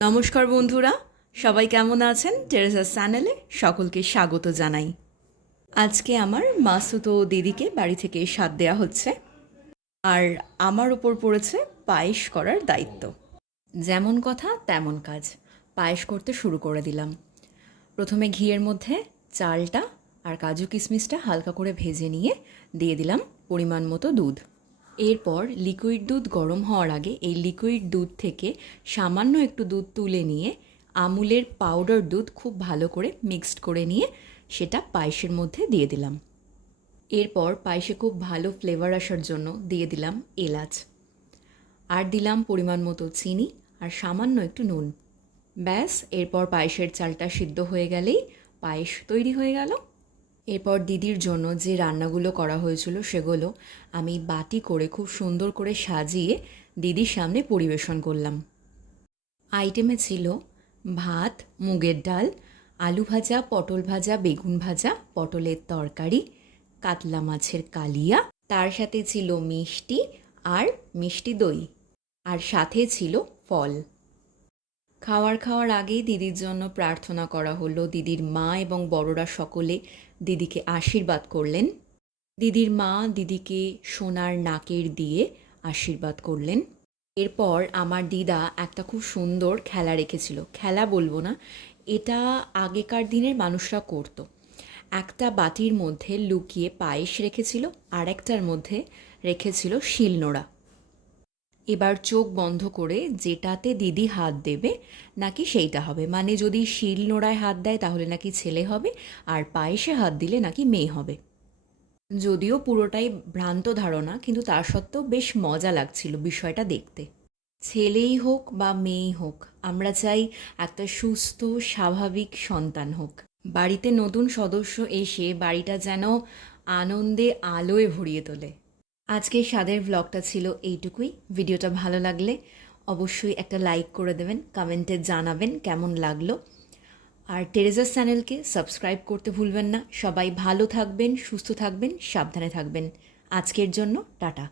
নমস্কার বন্ধুরা, সবাই কেমন আছেন? টেরেসার চ্যানেলে সকলকে স্বাগত জানাই। আজকে আমার মাসুতো দিদিকে বাড়ি থেকে স্বাদ দেওয়া হচ্ছে। আর আমার ওপর পড়েছে পায়েস করার দায়িত্ব। যেমন কথা, তেমন কাজ। পায়েস করতে শুরু করে দিলাম। প্রথমে ঘিয়ের মধ্যে চালটা আর কাজু কিশমিশটা হালকা করে ভেজে নিয়ে দিয়ে দিলাম পরিমাণ মতো দুধ। এরপর লিকুইড দুধ গরম হওয়ার আগে এই লিকুইড দুধ থেকে সামান্য একটু দুধ তুলে নিয়ে আমুলের পাউডার দুধ খুব ভালো করে মিক্সড করে নিয়ে সেটা পায়েসের মধ্যে দিয়ে দিলাম। এরপর পায়েসে খুব ভালো ফ্লেভার আসার জন্য দিয়ে দিলাম এলাচ। আর দিলাম পরিমাণ মতো চিনি আর সামান্য একটু নুন। ব্যাস, এরপর পায়েসের চালটা সিদ্ধ হয়ে গেলেই পায়েস তৈরি হয়ে গেল। এরপর দিদির জন্য যে রান্নাগুলো করা হয়েছিল সেগুলো আমি বাটি করে খুব সুন্দর করে সাজিয়ে দিদির সামনে পরিবেশন করলাম। আইটেমে ছিল ভাত, মুগের ডাল, আলু ভাজা, পটল ভাজা, বেগুন ভাজা, পটলের তরকারি, কাতলা মাছের কালিয়া, তার সাথে ছিল মিষ্টি আর মিষ্টি দই। আর সাথে ছিল ফল। খাওয়ার খাওয়ার আগেই দিদির জন্য প্রার্থনা করা হলো, দিদির মা এবং বড়রা সকলে দিদিকে আশীর্বাদ করলেন। দিদির মা দিদিকে সোনার নাকের দিয়ে আশীর্বাদ করলেন। এরপর আমার দিদা একটা খুব সুন্দর খেলা রেখেছিল। খেলা বলব না, এটা আগেকার দিনের মানুষরা করতো। একটা বাটির মধ্যে লুকিয়ে পায়েস রেখেছিল আর একটার মধ্যে রেখেছিল শিলনোড়া। এবার চোখ বন্ধ করে যেটাতে দিদি হাত দেবে নাকি সেইটা হবে। মানে যদি শিল নোড়ায় হাত দেয় তাহলে নাকি ছেলে হবে আর পায়েসে হাত দিলে নাকি মেয়ে হবে। যদিও পুরোটাই ভ্রান্ত ধারণা, কিন্তু তার সত্ত্বেও বেশ মজা লাগছিল বিষয়টা দেখতে। ছেলেই হোক বা মেয়েই হোক, আমরা চাই একটা সুস্থ, স্বাভাবিক সন্তান হোক। বাড়িতে নতুন সদস্য এসে বাড়িটা যেন আনন্দে আলোয় ভরিয়ে তোলে। আজকের স্বাদের ব্লগটা ছিল এইটুকুই। ভিডিওটা ভালো লাগলে অবশ্যই একটা লাইক করে দেবেন কমেন্টে জানাবেন কেমন লাগল। আর টেরেজার চ্যানেলকে সাবস্ক্রাইব করতে ভুলবেন না। সবাই ভালো থাকবেন, সুস্থ থাকবেন, সাবধানে থাকবেন। আজকের জন্য টাটা।